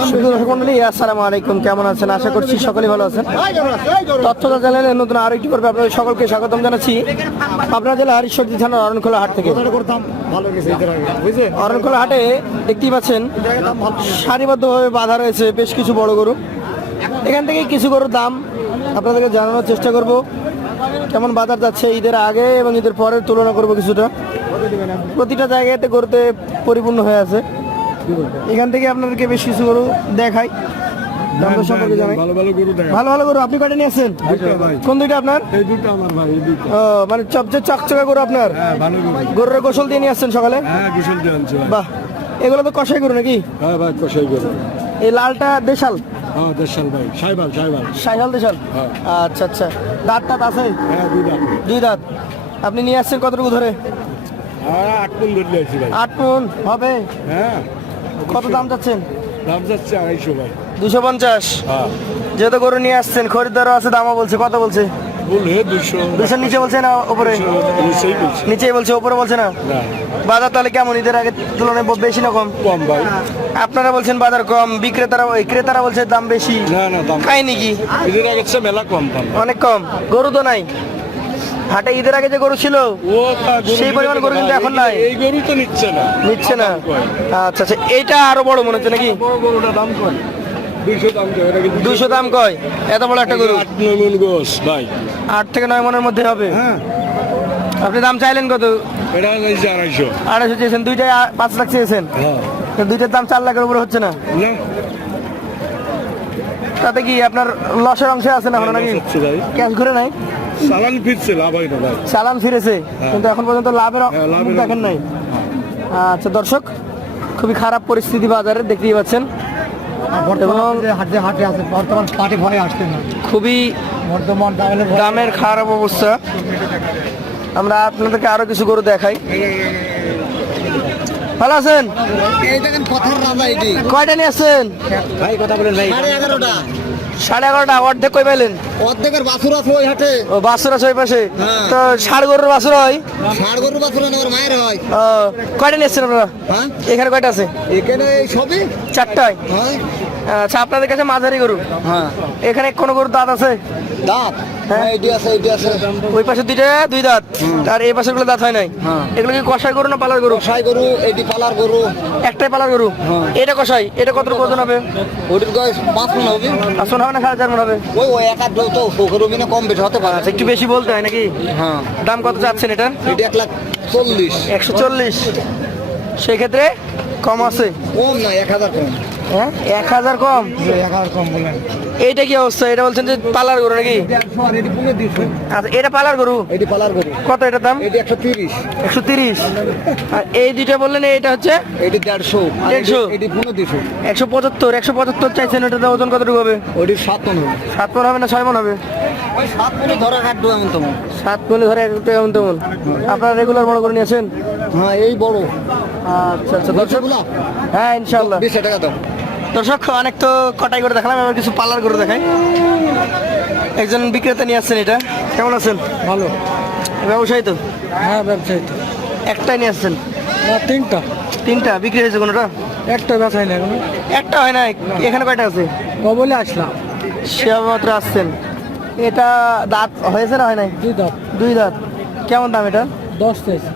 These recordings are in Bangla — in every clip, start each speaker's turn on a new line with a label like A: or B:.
A: দর্শক মন্ডলী আসসালামু আলাইকুম। কেমন আছেন? আশা করছি সকলেই ভালো আছেন। তথ্যতা চ্যানেলের নতুন আরও একটি পর্বে আপনাদের সকলকে স্বাগতম জানাচ্ছি। আপনার জেলা থানার অরণখোলা হাট থেকে। অরণখোলা হাটে দেখতেই পাচ্ছেন সারিবদ্ধভাবে বাধা রয়েছে বেশ কিছু বড় গরু। এখান থেকে কিছু গরুর দাম আপনাদেরকে জানানোর চেষ্টা করব। কেমন বাজার যাচ্ছে ঈদের আগে এবং ঈদের পরের তুলনা করব কিছুটা। প্রতিটা জায়গাতে গরুতে পরিপূর্ণ হয়ে আছে। এখান থেকে আপনাদেরকে বেশ কিছু গরু দেখাই দাম সম্পর্কে জানাই।
B: ভালো ভালো গরু
A: ভালো ভালো গরু আপনি কয়টা নিয়েছেন
B: দুইটা
A: কোন দুইটা আপনার?
B: এই দুটো আমার ভাই এই দুটো
A: ও মানে চকচকা গরু আপনার?
B: হ্যাঁ ভালো গরু।
A: গরুর গোসল দিয়ে নিয়ে আসছেন সকালে?
B: হ্যাঁ গোসল দিয়ে আনছি
A: বাহ এগুলো তো কষাই গরু নাকি?
B: হ্যাঁ ভাই কষাই গরু।
A: এই লালটা দেশাল?
B: হ্যাঁ দেড়শাল ভাই সাইবাল সাইবাল।
A: সাইহাল দেশাল। আচ্ছা আচ্ছা। দাঁত আছে?
B: হ্যাঁ
A: দুই দাঁত। আপনি নিয়ে আসছেন কতটুকু ধরে?
B: আট ভাই।
A: আট মন হবে?
B: হ্যাঁ।
A: কত দাম চাচ্ছেন
B: দাম যাচ্ছে আড়াইশো ভাই।
A: দুশো পঞ্চাশ।
B: হ্যাঁ।
A: যেহেতু গরু নিয়ে আসছেন খরিদ্দারও আছে দামও বলছে কত বলছে? দুশোর নিচে বলছে না
B: বলছি।
A: নিচেই বলছে উপরে বলছে না? বাজার তাহলে কেমন? ঈদের আগে তুলনায় বেশি না কম?
B: কম ভাই।
A: আপনারা বলছেন বাজার কম বিক্রেতারা ওই ক্রেতারা বলছে দাম বেশি।
B: না না দাম
A: কাহিনি কি
B: এদের আগে মেলা কম দাম।
A: অনেক কম। গরু তো নাই। হাটে ঈদের আগে যে গরু ছিল সেই পরিমাণ গরু কিন্তু এখন নাই।
B: এই গরু তো নিচ্ছে না।
A: নিচ্ছে না। আচ্ছা আচ্ছা এইটা আরও বড় মনে হচ্ছে নাকি?
B: বড় গরুটা দাম কিন্তু
A: দুশো দাম কয়। এত বড় একটা গরু।
B: আট ভাই।
A: থেকে নয় মনের মধ্যে হবে।
B: হ্যাঁ।
A: আপনি দাম চাইলেন কত?
B: আড়াইশো।
A: আড়াইশো চেয়েছেন দুইটাই পাঁচ লাখ চেয়েছেন।
B: হ্যাঁ।
A: দুইটার দাম চার লাখের উপরে হচ্ছে না? তাতে কি আপনার লসের অংশ আছে না এখনও নাকি? ক্যাশ ঘুরে নাই?
B: চালান ফিরছে লাভ হয় না ভাই
A: চালান ফিরেছে কিন্তু এখন পর্যন্ত লাভের
B: হ্যাঁ,
A: মুখ দেখেন নাই। আচ্ছা দর্শক খুবই খারাপ পরিস্থিতি বাজারে দেখতেই পাচ্ছেন। এবং
C: হাটে হাটে আছে বর্তমান পার্টি ভয়ে আসছে না।
A: খুবই
C: বর্তমান
A: দামের খারাপ অবস্থা। আমরা আপনাদেরকে আরও কিছু গরু দেখাই। ভালো আছেন?
C: এই দেখেন কথার রাজা এটি।
A: কয়টা নিয়ে আসছেন?
C: ভাই কথা বলেন ভাই। সাড়ে এগারোটা।
A: সাড়ে এগারোটা অর্ধেক কই পাইলেন?
C: অর্ধেকের বাছুর আছে ওই হাটে।
A: ও বাসুর আছে ওই পাশে?
C: হ্যাঁ।
A: তো ষাড় গরুর হয়?
C: ষাড় গরু বাছুর না ওর মায়ের হয়।
A: ও, কয়টা নিয়ে আপনারা?
C: হ্যাঁ?
A: এখানে কয়টা আছে?
C: এখানে সবই।
A: চারটায়
C: হ্যাঁ।
A: আচ্ছা আপনাদের কাছে মাঝারি গরু?
C: হ্যাঁ।
A: এখানে কোনো গরুর দাঁত আছে?
C: দাঁত? হ্যাঁ এইটি আছে এইটি আছে।
A: ওই পাশে দুইটা দুই দাঁত। আর এই পাশে গুলো দাঁত হয় নাই।
C: হ্যাঁ।
A: এগুলো কি কষাই গরু না পালার গরু?
C: কষাই গরু এইটি পালার গরু।
A: একটাই পালার গরু?
C: হ্যাঁ।
A: এটা কষাই এটা কত ওজন হবে?
C: ওটির বয়স পাঁচ মন হবে।
A: আসন হবে না সাড়ে চার মন হবে?
C: ওই ওই এক আধ তো শোকের অভিনয় কম বেশি হতে পারে।
A: আচ্ছা একটু বেশি বলতে হয় নাকি?
C: হ্যাঁ।
A: দাম কত চাচ্ছেন এটা
C: এটি এক লাখ চল্লিশ।
A: একশো চল্লিশ। সেক্ষেত্রে কম আছে?
C: কম না এক হাজার কম।
A: হ্যাঁ এক হাজার কম।
C: এক হাজার কম বলেন।
A: এইটা কি অবস্থা? এটা বলছেন যে পালার গরু নাকি?
C: এটি
A: আচ্ছা এটা পালার গরু?
C: এটি পালার গরু।
A: কত এটার দাম?
C: এটি একশো তিরিশ।
A: একশো তিরিশ। আর এই দুইটা বললেন এটা হচ্ছে?
C: এটি দেড়শো। আর এটি-
A: 150
C: এটি পনেরো দুশো।
A: একশো পঁচাত্তর একশো পঁচাত্তর চাইছেন ওটার ওজন কতটুকু হবে?
C: ওটি সাত মন হবে।
A: সাত মন হবে না ছয় মন হবে?
C: ওই সাত মনে ধরা কাটবো এমন তেমন
A: সাত মনে ধরে একটা এমন তেমন আপনারা রেগুলার করে নিয়েছেন
C: হ্যাঁ এই বড়।
A: আচ্ছা আচ্ছা হ্যাঁ ইনশাল্লাহ
C: বিশ টাকা দাও
A: দর্শক অনেক তো কটাই করে দেখালাম আবার কিছু পার্লার করে দেখাই। একজন বিক্রেতা নিয়ে আসছেন এটা। কেমন আছেন?
B: ভালো।
A: ব্যবসায়ী তো?
B: হ্যাঁ ব্যবসায়ী তো।
A: একটাই নিয়ে আসছেন?
B: না তিনটা।
A: তিনটা বিক্রি হয়েছে কোনোটা?
B: একটা বেচাই না এখন।
A: একটা হয় না। এখানে কয়টা আছে?
B: কবলে আসলাম।
A: সে মাত্র আসছেন। এটা দাঁত হয়েছে না হয় নাই?
B: দুই দাঁত।
A: দুই দাঁত। কেমন দাম এটা?
B: দশ চাইছি।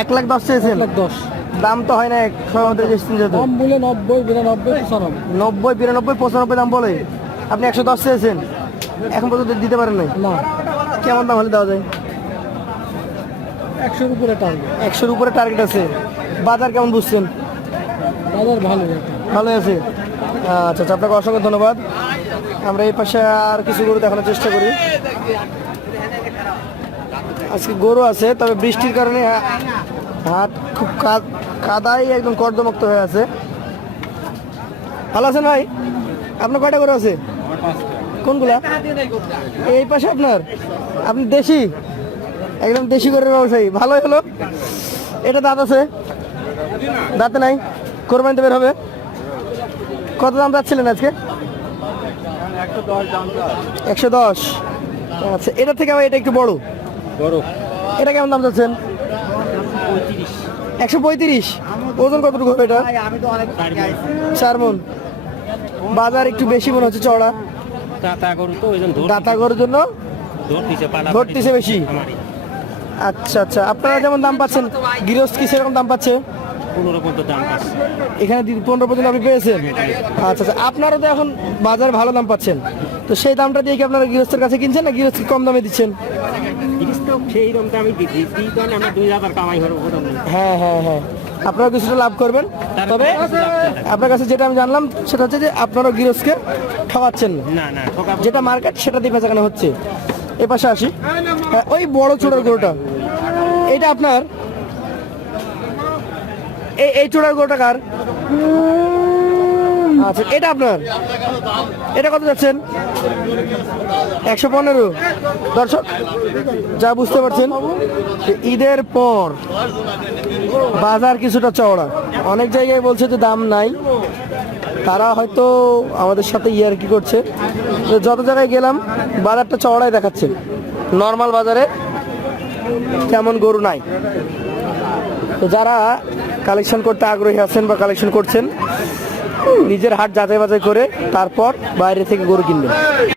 A: এক লাখ দশ চেয়েছেন
B: দশ।
A: দাম তো হয় না এক সময় মধ্যে এসেছেন যেহেতু
B: কম বলে নব্বই বিরানব্বই পঁচানব্বই।
A: নব্বই বিরানব্বই পঁচানব্বই দাম বলে। আপনি একশো দশ চেয়েছেন। এখন পর্যন্ত দিতে পারেন নাই।
B: না।
A: কেমন দাম হলে দেওয়া যায়?
B: একশোর উপরে টার্গেট
A: একশোর উপরে টার্গেট আছে। বাজার কেমন বুঝছেন?
B: বাজার ভালো
A: ভালো। আছে। আচ্ছা আচ্ছা আপনাকে অসংখ্য ধন্যবাদ। আমরা এই পাশে আর কিছু গরু দেখানোর চেষ্টা করি। আজকে গরু আছে তবে বৃষ্টির কারণে হাট খুব কাদ- কাদাই একদম কর্দমুক্ত হয়ে আছে। ভালো আছেন ভাই? আপনার কয়টা গরু আছে? কোনগুলা? এই পাশে আপনার? আপনি দেশি? একদম দেশি গরুর ব্যবসায়ী। ভালোই হলো। এটা দাঁত আছে? দাঁতে নাই? কোরবানিতে বের হবে? কত দাম যাচ্ছিলেন আজকে? একশো দশ। আচ্ছা এটা থেকে আবার এটা একটু বড়।
B: বড়।
A: এটা কেমন দাম যাচ্ছেন একশো পঁয়ত্রিশ। ওজন কতটুকু হবে এটা? চার মন বাজার একটু বেশি মনে হচ্ছে চড়া
D: দাতা গরু তো ওই জন্য ধরতিছে
A: বেশি? আচ্ছা আচ্ছা। আপনারা যেমন দাম পাচ্ছেন গৃহস্থ কি সেরকম দাম পাচ্ছে? এখানে পনেরো পর্যন্ত আপনি পেয়েছেন? আচ্ছা আচ্ছা। আপনারা তো এখন বাজার ভালো দাম পাচ্ছেন। তো সেই দামটা দিয়ে কি আপনারা গৃহস্থের কাছে কিনছেন না গৃহস্থ কম দামে দিচ্ছেন?
D: সেই রকম আমি দিচ্ছি দিই তো আমরা দুই হাজার কামাই হলো
A: হ্যাঁ হ্যাঁ হ্যাঁ। আপনারা কিছুটা লাভ করবেন। তবে আপনার কাছে যেটা আমি জানলাম সেটা হচ্ছে যে আপনারা গৃহস্থকে ঠকাচ্ছেন না।
D: না না
A: যেটা মার্কেট সেটা দিয়ে বেচাকেনা হচ্ছে। এ পাশে আসি। হ্যাঁ, ওই বড় চোড়ার গরুটা। এটা আপনার? এই এই চোড়ার গরুটা কার? আচ্ছা এটা আপনার? এটা কত যাচ্ছেন? একশো পনেরো। দর্শক, যা বুঝতে পারছেন, ঈদের পর বাজার কিছুটা চওড়া। অনেক জায়গায় বলছে যে দাম নাই। তারা হয়তো আমাদের সাথে ইয়ার কি করছে। যত জায়গায় গেলাম, বাজারটা চওড়াই দেখাচ্ছে। নর্মাল বাজারে তেমন গরু নাই। তো যারা কালেকশন করতে আগ্রহী আছেন বা কালেকশন করছেন নিজের হাট যাচাই বাছাই করে তারপর বাইরে থেকে গরু কিনবেন।